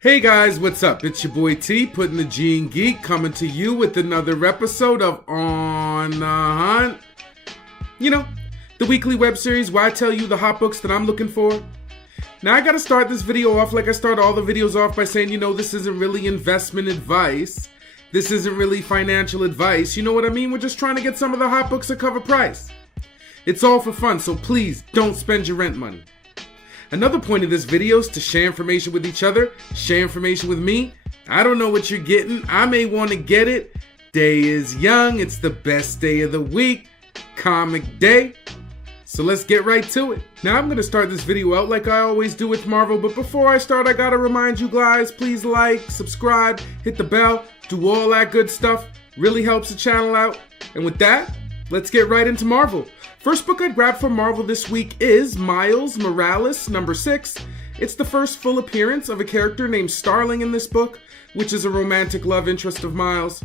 Hey guys, what's up? It's your boy T, putting the G in Geek, coming to you with another episode of On the Hunt. You know, the weekly web series where I tell you the hot books that I'm looking for. Now I gotta start this video off like I start all the videos off by saying, this isn't really investment advice. This isn't really financial advice. You know what I mean? We're just trying to get some of the hot books at cover price. It's all for fun, so please don't spend your rent money. Another point of this video is to share information with each other, share information with me. I don't know what you're getting. I may want to get it. Day is young. It's the best day of the week. Comic day. So let's get right to it. Now I'm going to start this video out like I always do with Marvel, but before I start, I got to remind you guys, please like, subscribe, hit the bell, do all that good stuff. Really helps the channel out. And with that, let's get right into Marvel. First book I'd grab from Marvel this week is Miles Morales #6. It's the first full appearance of a character named Starling in this book, which is a romantic love interest of Miles.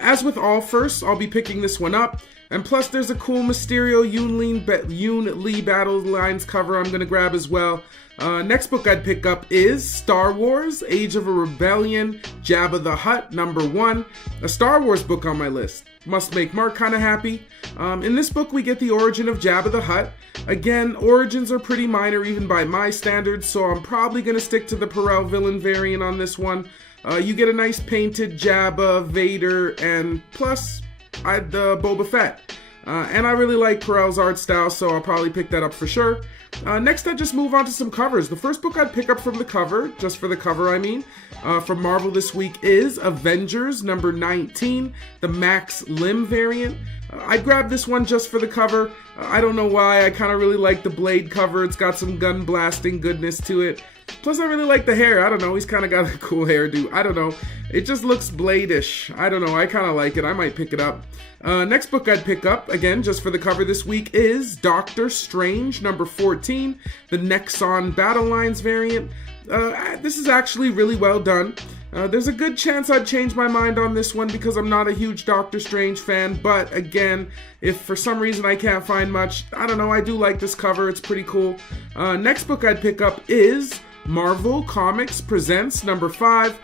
As with all firsts, I'll be picking this one up, and plus there's a cool Mysterio Yoon Lee Battle Lines cover I'm going to grab as well. Next book I'd pick up is Star Wars Age of a Rebellion Jabba the Hutt #1, a Star Wars book on my list. Must make Mark kind of happy. In this book we get the origin of Jabba the Hutt. Again, origins are pretty minor even by my standards, so I'm probably going to stick to the Perel villain variant on this one. You get a nice painted Jabba, Vader, and plus Boba Fett. And I really like Perel's art style, so I'll probably pick that up for sure. Next, I just move on to some covers. The first book I'd pick up from the cover, just for the cover I mean, from Marvel this week is Avengers #19, the Max Lim variant. I grabbed this one just for the cover. I don't know why, I kind of really like the Blade cover. It's got some gun blasting goodness to it. Plus, I really like the hair. I don't know, he's kind of got a cool hairdo. I don't know, it just looks Blade-ish. I don't know, I kind of like it. I might pick it up. Next book I'd pick up, again, just for the cover this week, is Doctor Strange #14, the Nexon Battle Lines variant. This is actually really well done. There's a good chance I'd change my mind on this one because I'm not a huge Doctor Strange fan, but again, if for some reason I can't find much, I don't know, I do like this cover, it's pretty cool. Next book I'd pick up is Marvel Comics Presents #5,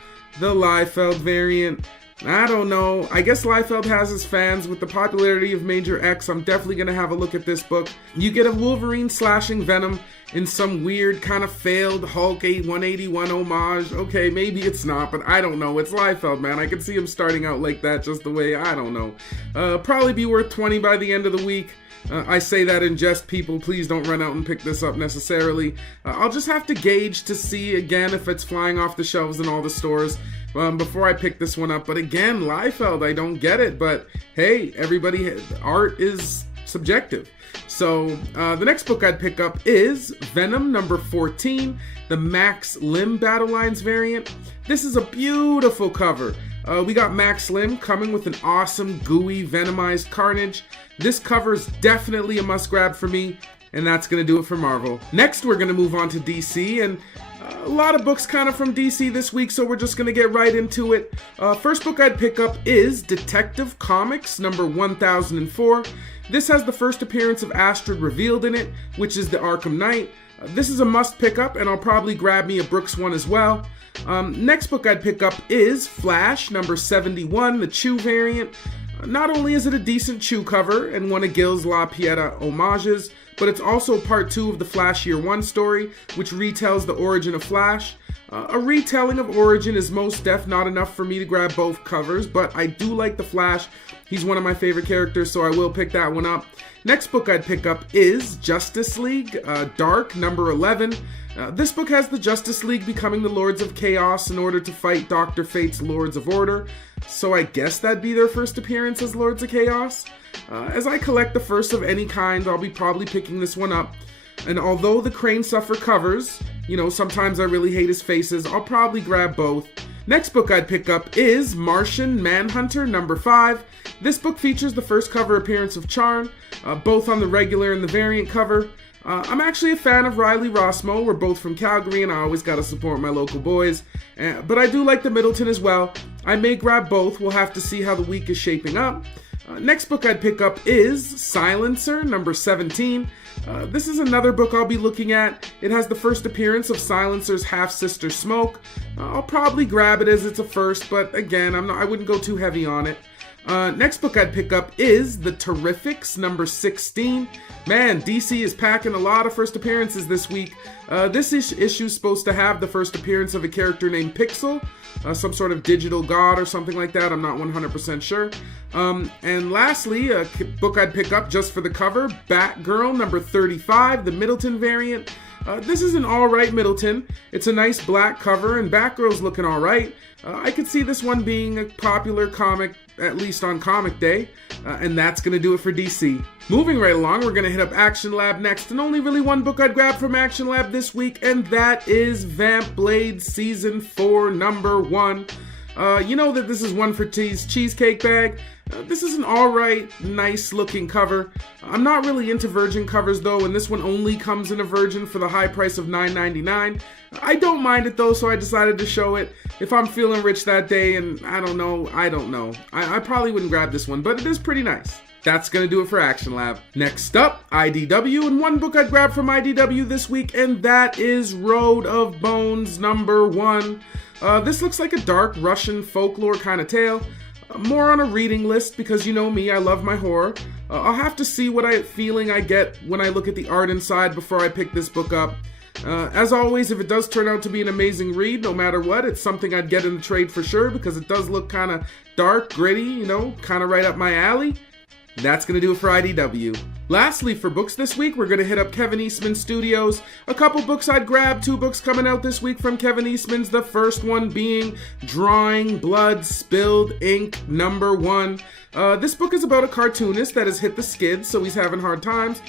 the Liefeld variant. I don't know, I guess Liefeld has his fans. With the popularity of Major X, I'm definitely going to have a look at this book. You get a Wolverine slashing Venom in some weird kind of failed Hulk 181 homage. Okay, maybe it's not, but I don't know. It's Liefeld, man. I can see him starting out like that just the way, I don't know. Probably be worth 20 by the end of the week. I say that in jest, people. Please don't run out and pick this up necessarily. I'll just have to gauge to see again if it's flying off the shelves in all the stores before I pick this one up. But again, Liefeld, I don't get it. But hey, art is subjective. So the next book I'd pick up is Venom #14, the Max Lim Battle Lines variant. This is a beautiful cover. We got Max Lim coming with an awesome gooey venomized Carnage. This cover is definitely a must grab for me, and that's going to do it for Marvel. Next we're going to move on to DC, and a lot of books kind of from DC this week, so we're just going to get right into it. First book I'd pick up is Detective Comics #1004. This has the first appearance of Astrid revealed in it, which is the Arkham Knight. This is a must pick up, and I'll probably grab me a Brooks one as well. Next book I'd pick up is Flash #71, the Chew variant. Not only is it a decent Chew cover and one of Gil's La Pieta homages, but it's also part 2 of the Flash Year 1 story, which retells the origin of Flash. A retelling of origin is most def not enough for me to grab both covers, but I do like the Flash. He's one of my favorite characters, so I will pick that one up. Next book I'd pick up is Justice League Dark #11. This book has the Justice League becoming the Lords of Chaos in order to fight Dr. Fate's Lords of Order, so I guess that'd be their first appearance as Lords of Chaos. As I collect the first of any kind, I'll be probably picking this one up. And although the Crane Suffer covers, sometimes I really hate his faces, I'll probably grab both. Next book I'd pick up is Martian Manhunter #5. This book features the first cover appearance of Charn, both on the regular and the variant cover. I'm actually a fan of Riley Rossmo. We're both from Calgary, and I always gotta support my local boys. But I do like the Middleton as well. I may grab both. We'll have to see how the week is shaping up. Next book I'd pick up is Silencer #17. This is another book I'll be looking at. It has the first appearance of Silencer's half-sister Smoke. I'll probably grab it as it's a first, but again, I wouldn't go too heavy on it. Next book I'd pick up is The Terrifics, number 16. Man, DC is packing a lot of first appearances this week. This issue is supposed to have the first appearance of a character named Pixel, some sort of digital god or something like that. I'm not 100% sure. And lastly, a book I'd pick up just for the cover, Batgirl, number 35, the Middleton variant. This is an alright Middleton. It's a nice black cover, and Batgirl's looking alright. I could see this one being a popular comic, at least on Comic Day, and that's going to do it for DC. Moving right along, we're going to hit up Action Lab next, and only really one book I'd grab from Action Lab this week, and that is Vamp Blade Season 4, number 1. You know that this is One for T's cheesecake bag. This is an alright, nice looking cover. I'm not really into virgin covers though, and this one only comes in a virgin for the high price of $9.99. I don't mind it though, so I decided to show it. If I'm feeling rich that day, and I don't know. I probably wouldn't grab this one, but it is pretty nice. That's going to do it for Action Lab. Next up, IDW, and one book I'd grab from IDW this week, and that is Road of Bones, number 1. This looks like a dark Russian folklore kind of tale. More on a reading list because you know me, I love my horror. I'll have to see what feeling I get when I look at the art inside before I pick this book up. As always, if it does turn out to be an amazing read, no matter what, it's something I'd get in the trade for sure because it does look kind of dark, gritty, you know, kind of right up my alley. That's going to do it for IDW. Lastly, for books this week, we're going to hit up Kevin Eastman Studios. A couple books I'd grab, 2 books coming out this week from Kevin Eastman's. The first one being Drawing Blood Spilled Ink, number 1. This book is about a cartoonist that has hit the skids, so he's having hard times.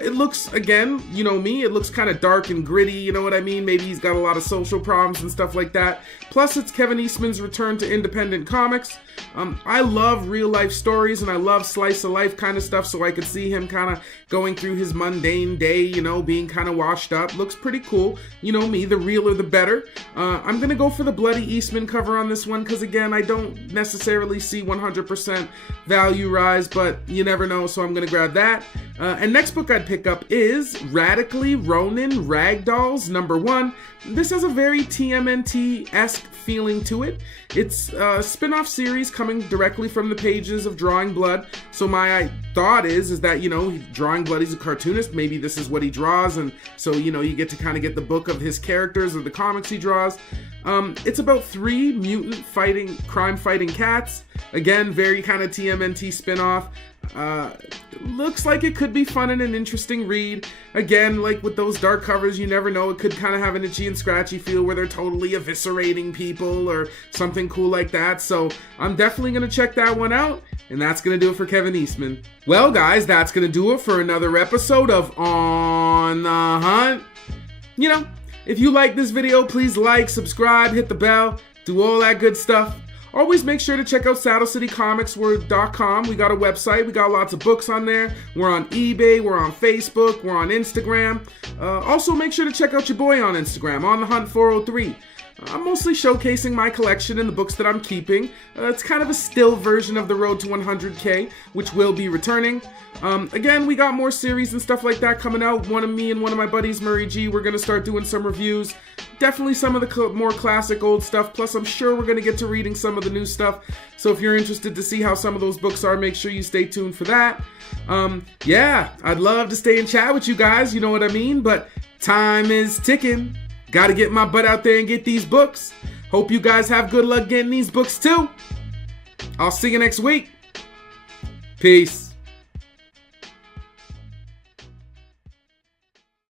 It looks, again, you know me, it looks kind of dark and gritty, you know what I mean? Maybe he's got a lot of social problems and stuff like that. Plus, it's Kevin Eastman's return to independent comics. I love real life stories and I love slice of life kind of stuff, so I could see him kind of going through his mundane day, you know, being kind of washed up. Looks pretty cool. You know me, the realer the better. I'm going to go for the Bloody Eastman cover on this one because, again, I don't necessarily see 100% value rise, but you never know, so I'm going to grab that. And next book I'd pick up is Radically Ronin Ragdolls, number 1. This has a very TMNT-esque feeling to it. It's a spin-off series coming directly from the pages of Drawing Blood. So my thought is that, you know, Drawing Blood, he's a cartoonist. Maybe this is what he draws. And so, you know, you get to kind of get the book of his characters or the comics he draws. It's about 3 mutant crime-fighting cats. Again, very kind of TMNT spin-off. Looks like it could be fun and an interesting read. Again, like with those dark covers, you never know. It could kind of have an itchy and scratchy feel where they're totally eviscerating people or something cool like that. So I'm definitely going to check that one out. And that's going to do it for Kevin Eastman. Well, guys, that's going to do it for another episode of On the Hunt. You know, if you like this video, please like, subscribe, hit the bell, do all that good stuff. Always make sure to check out SaddleCityComics.com. We got a website. We got lots of books on there. We're on eBay. We're on Facebook. We're on Instagram. Also, make sure to check out your boy on Instagram, On The Hunt 403. I'm mostly showcasing my collection and the books that I'm keeping. It's kind of a still version of the Road to 100K, which will be returning. Again, we got more series and stuff like that coming out. One of me and one of my buddies, Murray G, we're going to start doing some reviews. Definitely some of the more classic old stuff. Plus, I'm sure we're going to get to reading some of the new stuff. So if you're interested to see how some of those books are, make sure you stay tuned for that. Yeah, I'd love to stay and chat with you guys. You know what I mean? But time is ticking. Got to get my butt out there and get these books. Hope you guys have good luck getting these books too. I'll see you next week. Peace.